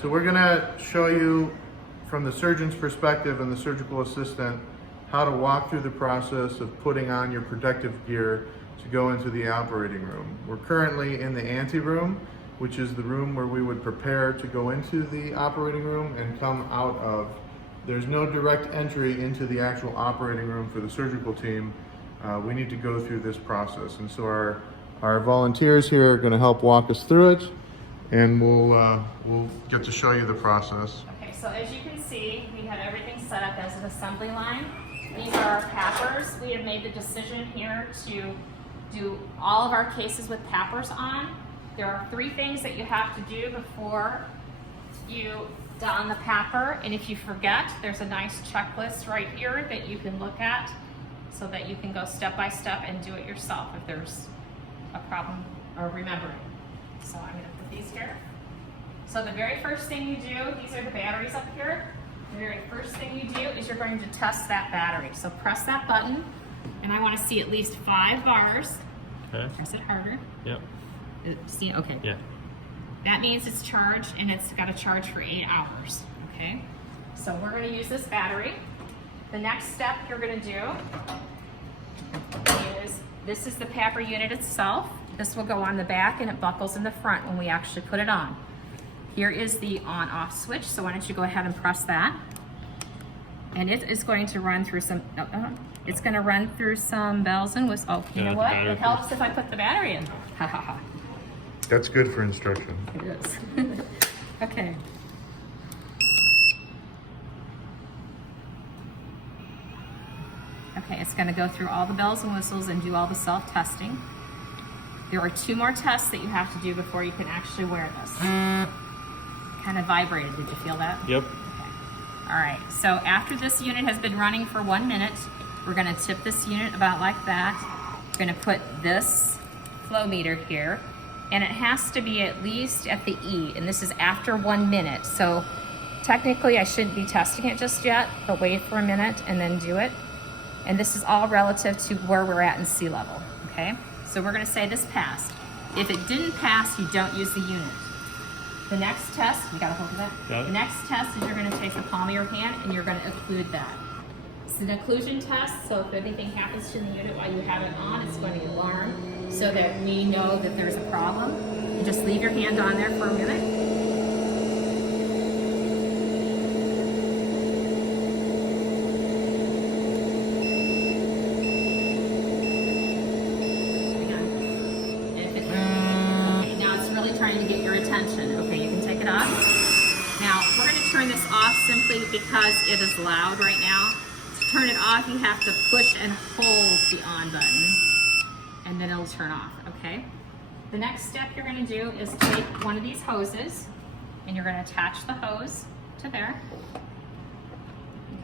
So we're gonna show you from the surgeon's perspective and the surgical assistant how to walk through the process of putting on your protective gear to go into the operating room. We're currently in the ante room, which is the room where we would prepare to go into the operating room and come out of. There's no direct entry into the actual operating room for the surgical team. We need to go through this process. And so our volunteers here are gonna help walk us through it, and we'll get to show you the process. Okay, so as you can see, we have everything set up as an assembly line. These are our PAPRs. We have made the decision here to do all of our cases with PAPRs on. There are 3 things that you have to do before you don the PAPR, and if you forget, there's a nice checklist right here that you can look at so that you can go step by step and do it yourself if there's a problem or remembering. So I'm going to put these here. So the very first thing you do, these are the batteries up here. The very first thing you do is you're going to test that battery. So press that button, and I want to see at least 5 bars. Okay. Press it harder. Yep. See, okay. Yeah. That means it's charged, and it's got to charge for 8 hours, okay? So we're going to use this battery. The next step you're going to do is, this is the PAPR unit itself. This will go on the back, and it buckles in the front when we actually put it on. Here is the on-off switch, so why don't you go ahead and press that. And it is going to run through some, it's going to run through some bells and whistles. Oh, you know what? It helps if I put the battery in. Ha ha ha. That's good for instruction. It is. Okay. Okay, it's going to go through all the bells and whistles and do all the self-testing. There are 2 more tests that you have to do before you can actually wear this. Kind of vibrated. Did you feel that? Yep. Okay. All right. So after this unit has been running for 1 minute, we're going to tip this unit about like that. We're going to put this flow meter here, and it has to be at least at the E, and this is after 1 minute. So technically I shouldn't be testing it just yet, but wait for a minute and then do it. And this is all relative to where we're at in sea level, okay? So we're gonna say this passed. If it didn't pass, you don't use the unit. The next test, you got a hold of that? Got it. The next test is you're gonna take the palm of your hand and you're gonna occlude that. It's an occlusion test, so if anything happens to the unit while you have it on, it's going to alarm so that we know that there's a problem. You just leave your hand on there for a minute. Trying to get your attention. Okay, you can take it off. Now, we're going to turn this off simply because it is loud right now. To turn it off, you have to push and hold the on button, and then it'll turn off, okay? The next step you're going to do is take one of these hoses, and you're going to attach the hose to there.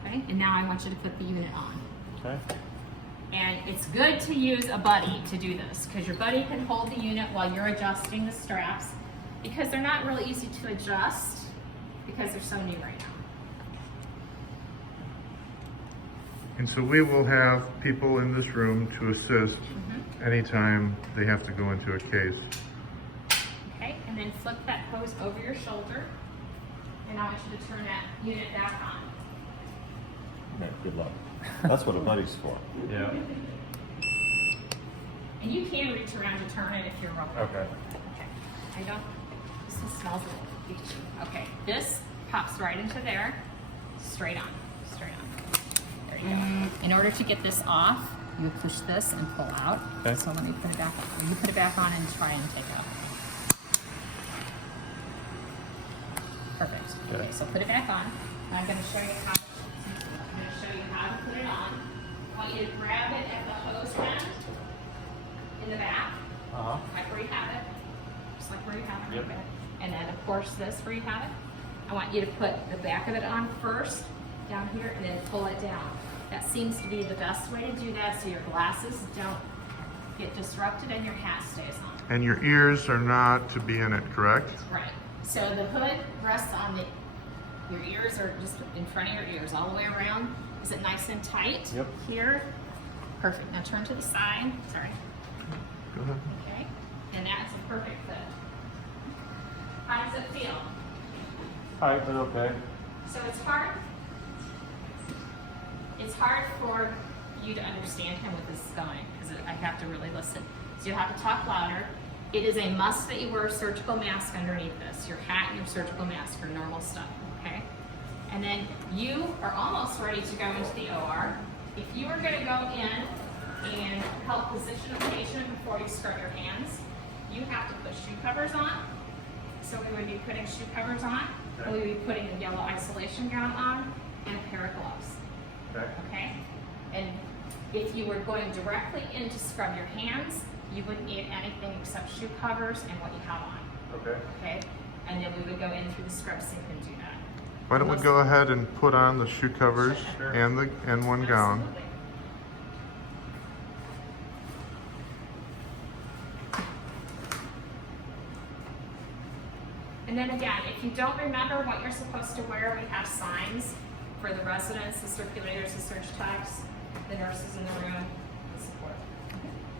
Okay, and now I want you to put the unit on. Okay. And it's good to use a buddy to do this, because your buddy can hold the unit while you're adjusting the straps, because they're not really easy to adjust because they're so new right now. And so we will have people in this room to assist anytime they have to go into a case. Okay, and then flip that hose over your shoulder, and I want you to turn that unit back on. Okay, good luck. That's what a buddy's for. Yeah. And you can reach around to turn it if you're rubber. Okay. Okay. I don't, this one smells a little fishy. Okay, this pops right into there, straight on, straight on. There you go. In order to get this off, you push this and pull out. Okay. So let me put it back on. You put it back on and try and take it off. Perfect. Okay, so put it back on. I'm going to show you how. I'm going to show you how to put it on. I want you to grab it at the hose end in the back, like where you have it, just like where you have it right back. And then of course this where you have it. I want you to put the back of it on first, down here, and then pull it down. That seems to be the best way to do that so your glasses don't get disrupted and your hat stays on. And your ears are not to be in it, correct? Right. So the hood rests on your ears are just in front of your ears all the way around. Is it nice and tight? Yep. Here. Perfect. Now turn to the side. Sorry. Go ahead. Okay. And that's a perfect fit. How does it feel? Tight, but okay. So it's hard. It's hard for you to understand him with this is going because I have to really listen. So you have to talk louder. It is a must that you wear a surgical mask underneath this, your hat and your surgical mask for normal stuff, okay? And then you are almost ready to go into the OR. If you are going to go in and help position a patient before you scrub your hands, you have to put shoe covers on. So we would be putting shoe covers on, and we would be putting a yellow isolation gown on, and a pair of gloves. Okay. Okay? And if you were going directly in to scrub your hands, you wouldn't need anything except shoe covers and what you have on. Okay. Okay? And then we would go in through the scrub sink and do that. Why don't we go ahead and put on the shoe covers Sure. and one gown. Absolutely. And then again, if you don't remember what you're supposed to wear, we have signs for the residents, the circulators, the surge techs, the nurses in the room, the support.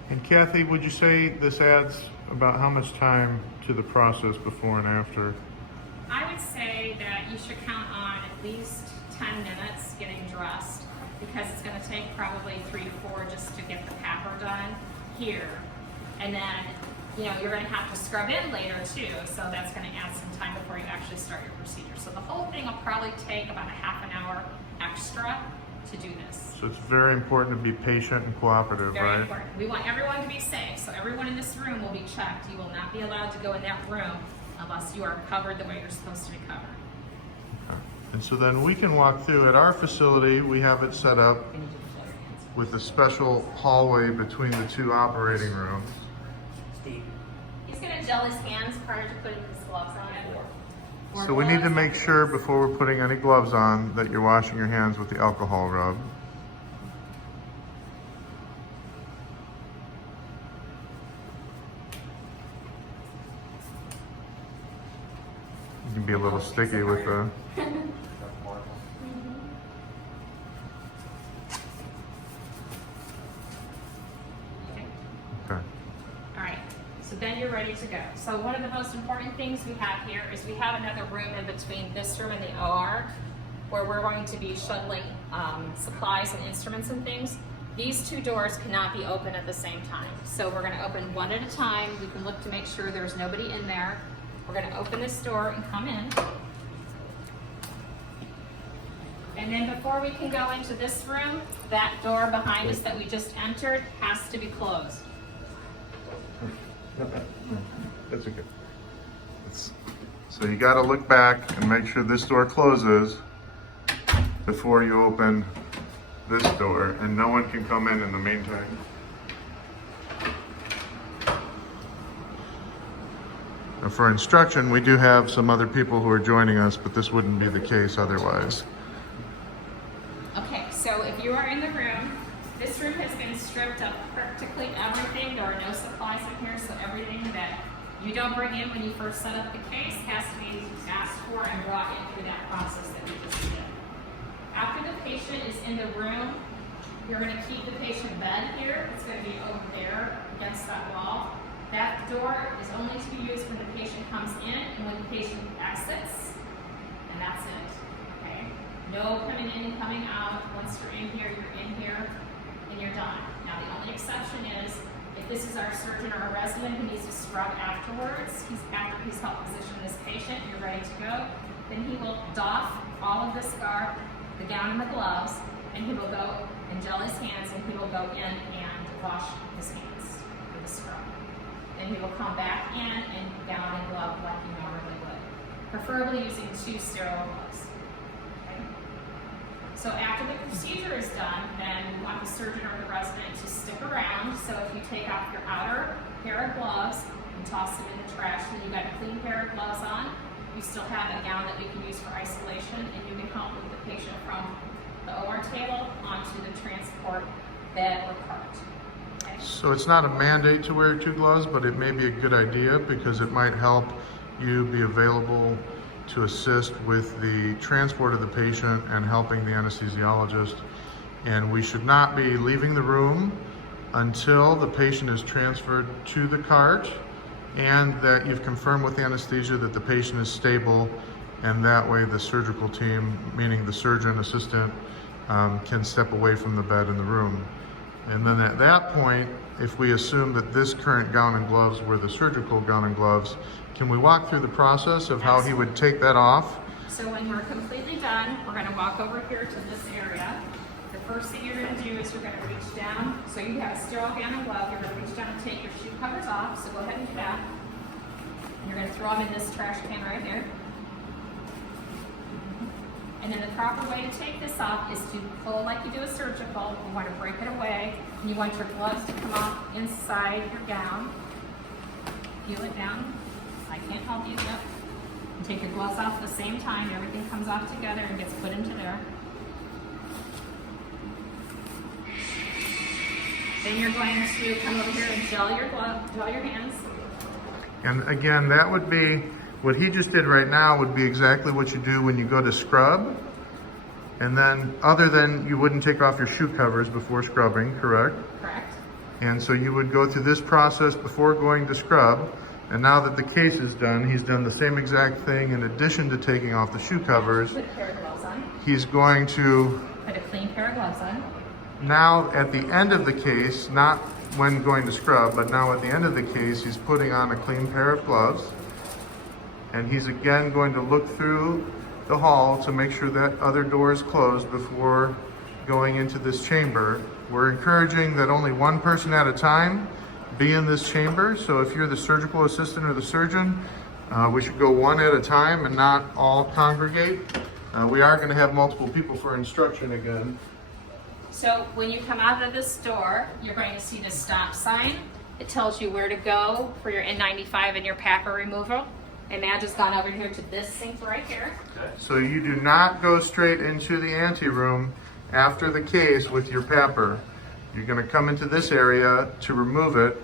And Kathy, would you say this adds about how much time to the process before and after? I would say that you should count on at least 10 minutes getting dressed because it's going to take probably 3 to 4 just to get the papper done here. And then, you know, you're going to have to scrub in later too, so that's going to add some time before you actually start your procedure. So the whole thing will probably take about a half an hour extra to do this. So it's very important to be patient and cooperative, Very right? important. We want everyone to be safe, so everyone in this room will be checked. You will not be allowed to go in that room unless you are covered the way you're supposed to be covered. Okay. And so then we can walk through. At our facility, we have it set up with a special hallway between the 2 operating rooms. He's going to gel his hands prior to putting his gloves on. So we need to make sure before we're putting any gloves on that you're washing your hands with the alcohol rub. You can be a little sticky with the... Okay. All right, so then you're ready to go. So one of the most important things we have here is we have another room in between this room and the OR where we're going to be shuttling supplies and instruments and things. These 2 doors cannot be open at the same time. So we're gonna open one at a time. We can look to make sure there's nobody in there. We're gonna open this door and come in. And then before we can go into this room, that door behind us that we just entered has to be closed. That's okay. So you got to look back and make sure this door closes before you open this door, and no one can come in the meantime. Now for instruction, we do have some other people who are joining us, but this wouldn't be the case otherwise. Okay, so if you are in the room, this room has been stripped of practically everything. There are no supplies in here, so everything that you don't bring in when you first set up the case has to be asked for and brought in through that process that we just did. After the patient is in the room, you're going to keep the patient bed here. It's going to be over there against that wall. That door is only to be used when the patient comes in and when the patient exits, and that's it. Okay? No coming in and coming out. Once you're in here, and you're done. Now the only exception is if this is our surgeon or a resident who needs to scrub afterwards, after he's helped position this patient, you're ready to go, then he will doff all of this garb, the gown and the gloves, and he will go and gel his hands, and he will go in and wash his hands with a scrub. Then he will come back in and gown and glove like you normally would, preferably using 2 sterile gloves. Okay? So after the procedure is done, then we want the surgeon or the resident to stick around. So if you take off your outer pair of gloves and toss them in the trash, then you've got a clean pair of gloves on. You still have a gown that we can use for isolation, and you can help with the patient from the OR table onto the transport bed or cart. Okay? So it's not a mandate to wear 2 gloves, but it may be a good idea because it might help you be available to assist with the transport of the patient and helping the anesthesiologist. And we should not be leaving the room until the patient is transferred to the cart and that you've confirmed with anesthesia that the patient is stable and that way the surgical team, meaning the surgeon assistant, can step away from the bed in the room. And then at that point, if we assume that this current gown and gloves were the surgical gown and gloves, can we walk through the process of how he would take that off? So when we're completely done, we're gonna walk over here to this area. The first thing you're gonna do is you're gonna reach down. So you have a sterile gown and glove. You're gonna reach down and take your shoe covers off. So go ahead and do that. You're gonna throw them in this trash can right here. And then the proper way to take this off is to pull like you do a surgical. You want to break it away. And you want your gloves to come off inside your gown. Peel it down. I can't help you. Yep. And take your gloves off at the same time. Everything comes off together and gets put into there. Then you're going to come over here and gel your hands. And again, that would be, what he just did right now would be exactly what you do when you go to scrub. And then, other than you wouldn't take off your shoe covers before scrubbing, correct? Correct. And so you would go through this process before going to scrub. And now that the case is done, he's done the same exact thing in addition to taking off the shoe covers. Put a pair of gloves on. He's going to, Put a clean pair of gloves on. now at the end of the case, not when going to scrub, but now at the end of the case, he's putting on a clean pair of gloves. And he's again going to look through the hall to make sure that other door is closed before going into this chamber. We're encouraging that only one person at a time be in this chamber. So if you're the surgical assistant or the surgeon, we should go one at a time and not all congregate. We are going to have multiple people for instruction again. So when you come out of this door, you're going to see the stop sign. It tells you where to go for your N95 and your PAPR removal. And Madge has gone over here to this sink right here. So you do not go straight into the anteroom after the case with your PAPR. You're going to come into this area to remove it.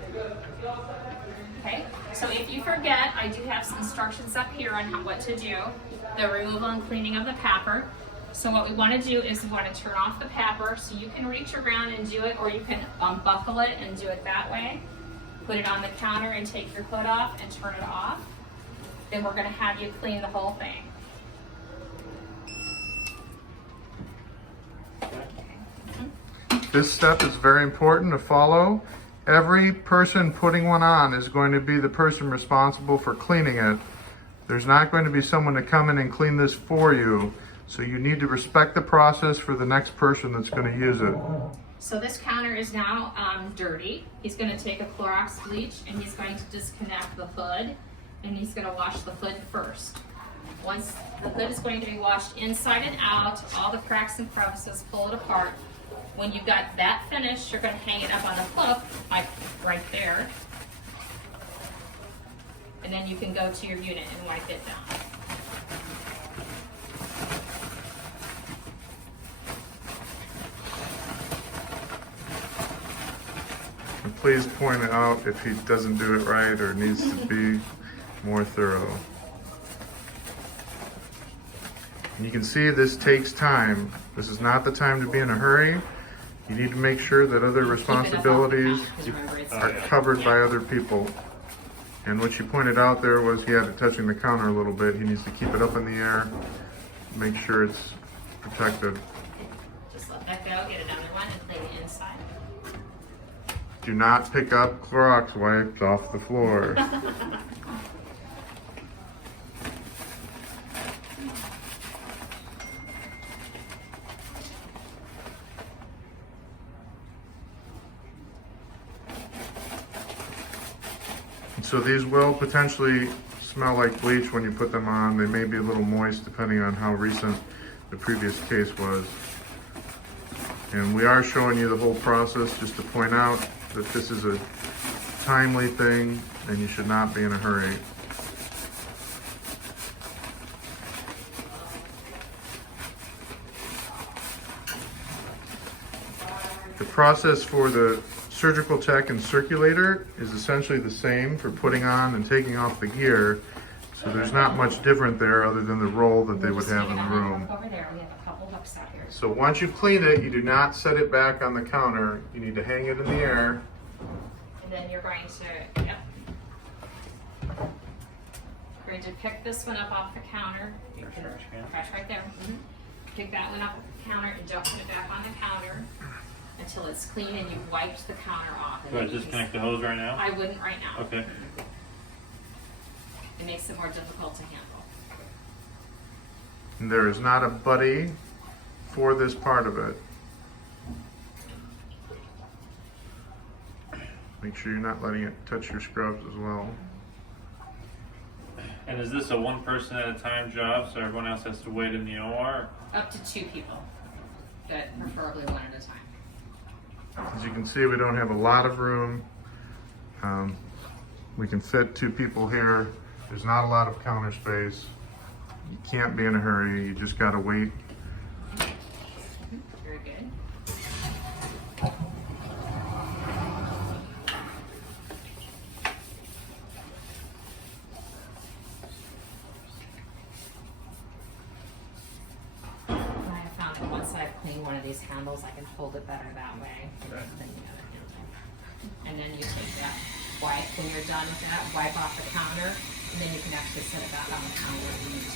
Okay, so if you forget, I do have some instructions up here on what to do. The removal and cleaning of the PAPR. So what we want to do is we want to turn off the PAPR so you can reach around and do it, or you can unbuckle it and do it that way. Put it on the counter and take your hood off and turn it off. Then we're going to have you clean the whole thing. This step is very important to follow. Every person putting one on is going to be the person responsible for cleaning it. There's not going to be someone to come in and clean this for you. So you need to respect the process for the next person that's going to use it. So this counter is now dirty. He's going to take a Clorox bleach and he's going to disconnect the hood, and he's going to wash the hood first. Once the hood is going to be washed inside and out, all the cracks and crevices, pull it apart. When you've got that finished, you're going to hang it up on a hook, like right there. And then you can go to your unit and wipe it down. And please point out if he doesn't do it right or needs to be more thorough. And you can see this takes time. This is not the time to be in a hurry. You need to make sure that other responsibilities are covered by other people. And what you pointed out there was he had it touching the counter a little bit. He needs to keep it up in the air, make sure it's protected. Just let that go, get another one, and clean the inside. Do not pick up Clorox wipes off the floor. So these will potentially smell like bleach when you put them on. They may be a little moist depending on how recent the previous case was. And we are showing you the whole process just to point out that this is a timely thing and you should not be in a hurry. The process for the surgical tech and circulator is essentially the same for putting on and taking off the gear. So there's not much different there other than the role that they would have in the room. Over there, we have a couple hooks out here. So once you clean it, you do not set it back on the counter. You need to hang it in the air. And then you're going to, going to pick this one up off the counter. Trash right there. Pick that one up off the counter and don't put it back on the counter until it's clean and you've wiped the counter off. Do I disconnect the hose right now? I wouldn't right now. Okay. It makes it more difficult to handle. And there is not a buddy for this part of it. Make sure you're not letting it touch your scrubs as well. And is this a one person at a time job, so everyone else has to wait in the OR? Up to 2 people, but preferably one at a time. As you can see, we don't have a lot of room. We can fit 2 people here. There's not a lot of counter space. You can't be in a hurry. You just gotta wait. Very good. I have found that once I've cleaned one of these handles, I can hold it better that way than the other handle. And then you take that wipe, when you're done with that, wipe off the counter, and then you can actually set it back on the counter if you need to.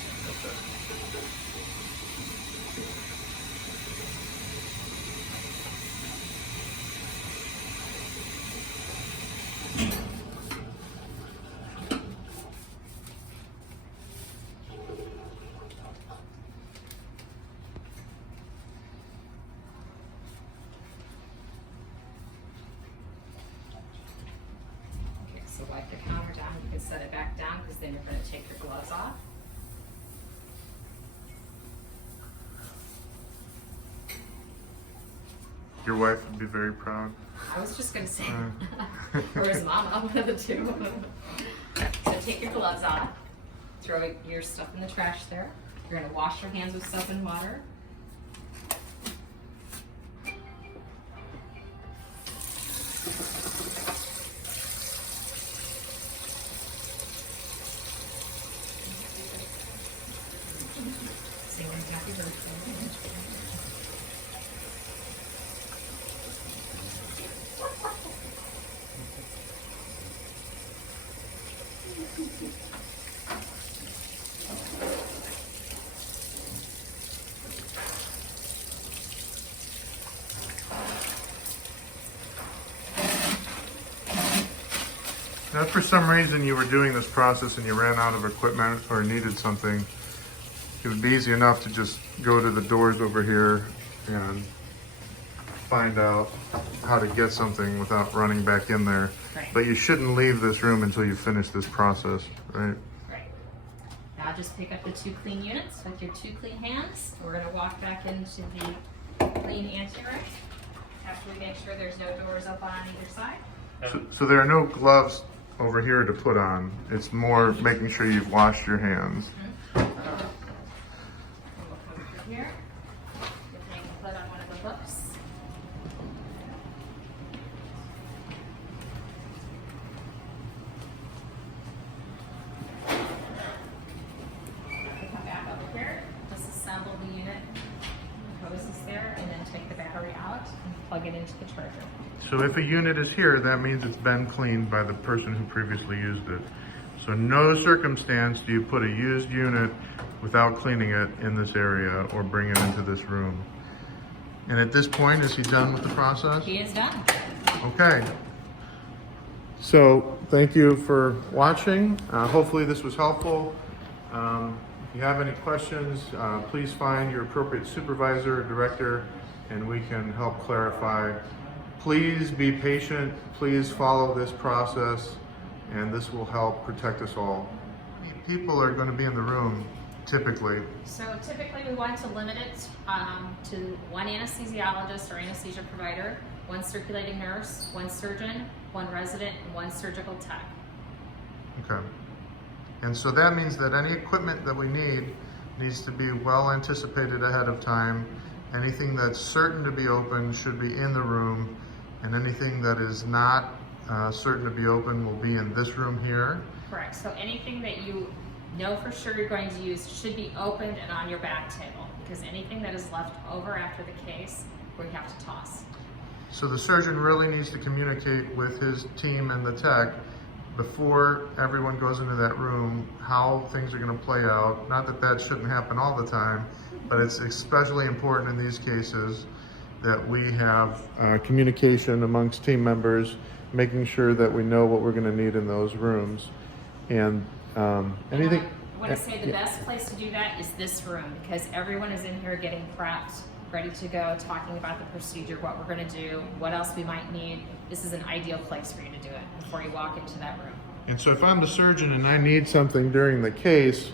So wipe the counter down, you can set it back down because then you're going to take your gloves off. Your wife would be very proud. I was just going to say, or his mama, one of the two. So take your gloves off, throw your stuff in the trash there. You're going to wash your hands with soap and water. Sing happy birthday. Now, if for some reason you were doing this process and you ran out of equipment or needed something, it would be easy enough to just go to the doors over here and find out how to get something without running back in there. Right. But you shouldn't leave this room until you finish this process, right? Right. Now just pick up the 2 clean units with your 2 clean hands. We're going to walk back into the clean anteroom after we make sure there's no doors open on either side. So there are no gloves over here to put on. It's more making sure you've washed your hands. And we'll come through here. Good thing to put on one of the hooks. Come back over here, disassemble the unit, hose is there, and then take the battery out and plug it into the charger. So if a unit is here, that means it's been cleaned by the person who previously used it. So no circumstance do you put a used unit without cleaning it in this area or bring it into this room. And at this point, is he done with the process? He is done. Okay. So thank you for watching. Hopefully this was helpful. If you have any questions, please find your appropriate supervisor or director and we can help clarify. Please be patient. Please follow this process and this will help protect us all. How many people are going to be in the room typically? So typically we want to limit it to 1 anesthesiologist or anesthesia provider, 1 circulating nurse, 1 surgeon, 1 resident, and 1 surgical tech. Okay. And so that means that any equipment that we need needs to be well anticipated ahead of time. Anything that's certain to be open should be in the room, and anything that is not certain to be open will be in this room here. Correct. So anything that you know for sure you're going to use should be opened and on your back table, because anything that is left over after the case, we have to toss. So the surgeon really needs to communicate with his team and the tech before everyone goes into that room how things are going to play out. Not that that shouldn't happen all the time, but it's especially important in these cases that we have communication amongst team members, making sure that we know what we're going to need in those rooms. And anything. I want to say the best place to do that is this room, because everyone is in here getting prepped, ready to go, talking about the procedure, what we're going to do, what else we might need. This is an ideal place for you to do it before you walk into that room. And so if I'm the surgeon and I need something during the case,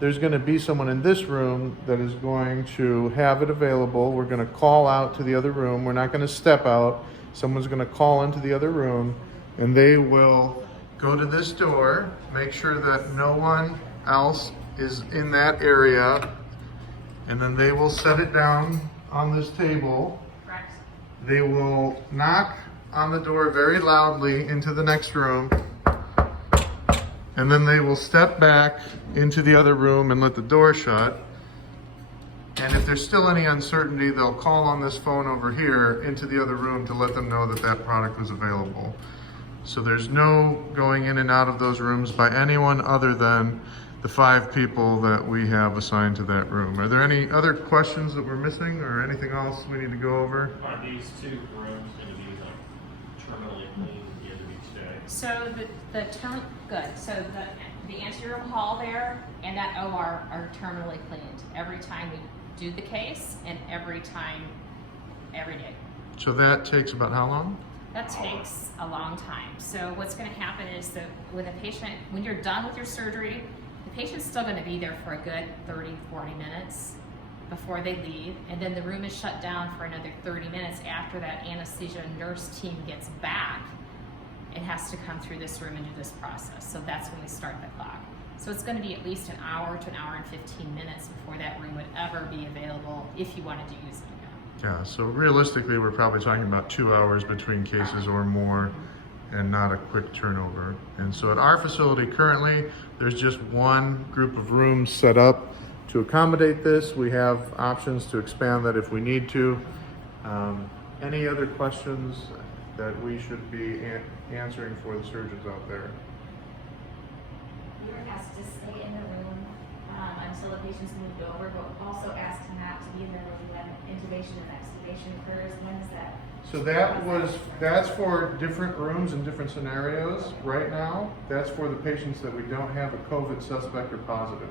there's going to be someone in this room that is going to have it available. We're going to call out to the other room. We're not going to step out. Someone's going to call into the other room, and they will go to this door, make sure that no one else is in that area, and then they will set it down on this table. Correct? They will knock on the door very loudly into the next room, and then they will step back into the other room and let the door shut. And if there's still any uncertainty, they'll call on this phone over here into the other room to let them know that that product was available. So there's no going in and out of those rooms by anyone other than the 5 people that we have assigned to that room. Are there any other questions that we're missing or anything else we need to go over? Are these 2 rooms going to be like terminally clean at the end of each day? So So the anterior hall there and that OR are terminally cleaned every time we do the case and every day. So that takes about how long? That takes a long time. So what's going to happen is that with a patient, when you're done with your surgery, the patient's still going to be there for a good 30, 40 minutes before they leave. And then the room is shut down for another 30 minutes after that anesthesia nurse team gets back. It has to come through this room and do this process. So that's when we start the clock. So it's going to be at least an hour to an hour and 15 minutes before that room would ever be available if you wanted to use it again. Yeah, so realistically, we're probably talking about 2 hours between cases or more, and not a quick turnover. And so at our facility currently, there's just one group of rooms set up to accommodate this. We have options to expand that if we need to. Any other questions that we should be answering for the surgeons out there? We were asked to stay in the room until the patient's moved over, but also asked not to be in the room when intubation and extubation occurs. When is that? So that's for different rooms and different scenarios. Right now, that's for the patients that we don't have a COVID suspect or positive.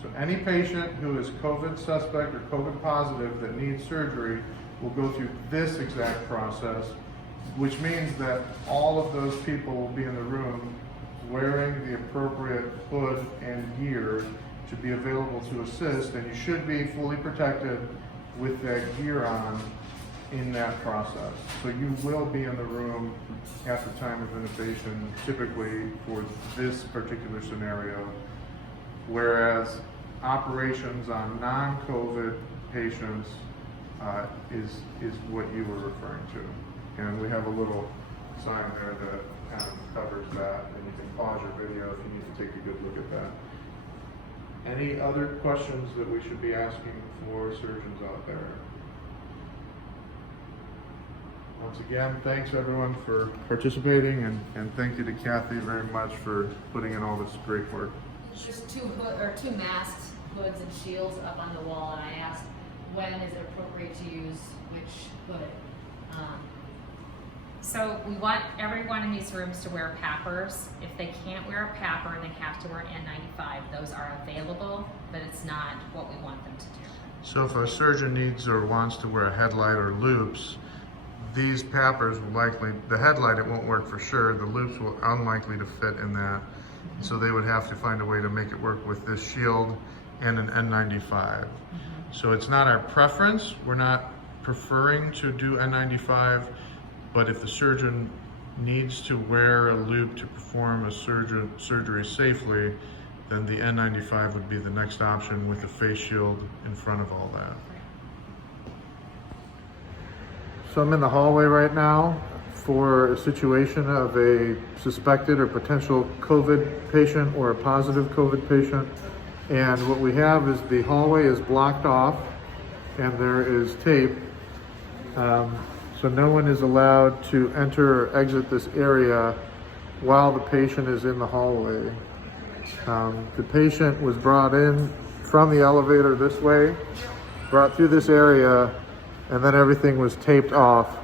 So any patient who is COVID suspect or COVID positive that needs surgery will go through this exact process, which means that all of those people will be in the room wearing the appropriate hood and gear to be available to assist, and you should be fully protected with that gear on in that process. So you will be in the room at the time of intubation, typically for this particular scenario, whereas operations on non-COVID patients is what you were referring to. And we have a little sign there that kind of covers that, and you can pause your video if you need to take a good look at that. Any other questions that we should be asking for surgeons out there? Once again, thanks everyone for participating, and thank you to Kathy very much for putting in all this great work. There's 2 masks, hoods, and shields up on the wall, and I asked when is it appropriate to use which hood. So we want everyone in these rooms to wear PAPRs. If they can't wear a PAPR and they have to wear an N95, those are available, but it's not what we want them to do. So if a surgeon needs or wants to wear a headlight or loops, these PAPRs will likely, the headlight it won't work for sure, the loops will unlikely to fit in that. So they would have to find a way to make it work with this shield and an N95. So it's not our preference, we're not preferring to do N95, but if the surgeon needs to wear a loop to perform a surgery safely, then the N95 would be the next option with a face shield in front of all that. So I'm in the hallway right now for a situation of a suspected or potential COVID patient or a positive COVID patient. And what we have is the hallway is blocked off and there is tape. So no one is allowed to enter or exit this area while the patient is in the hallway. The patient was brought in from the elevator this way, brought through this area, and then everything was taped off.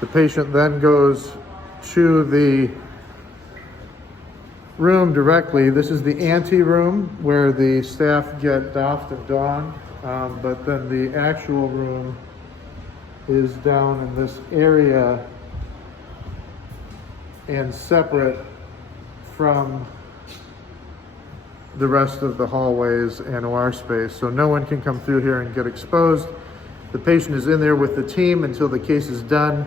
The patient then goes to the room directly. This is the ante room where the staff get doffed and donned, but then the actual room is down in this area and separate from the rest of the hallways and OR space. So no one can come through here and get exposed. The patient is in there with the team until the case is done,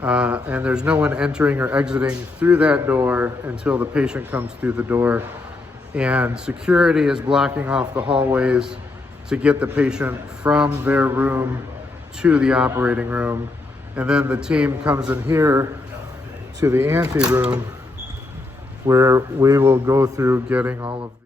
and there's no one entering or exiting through that door until the patient comes through the door. And security is blocking off the hallways to get the patient from their room to the operating room. And then the team comes in here to the ante room where we will go through getting all of the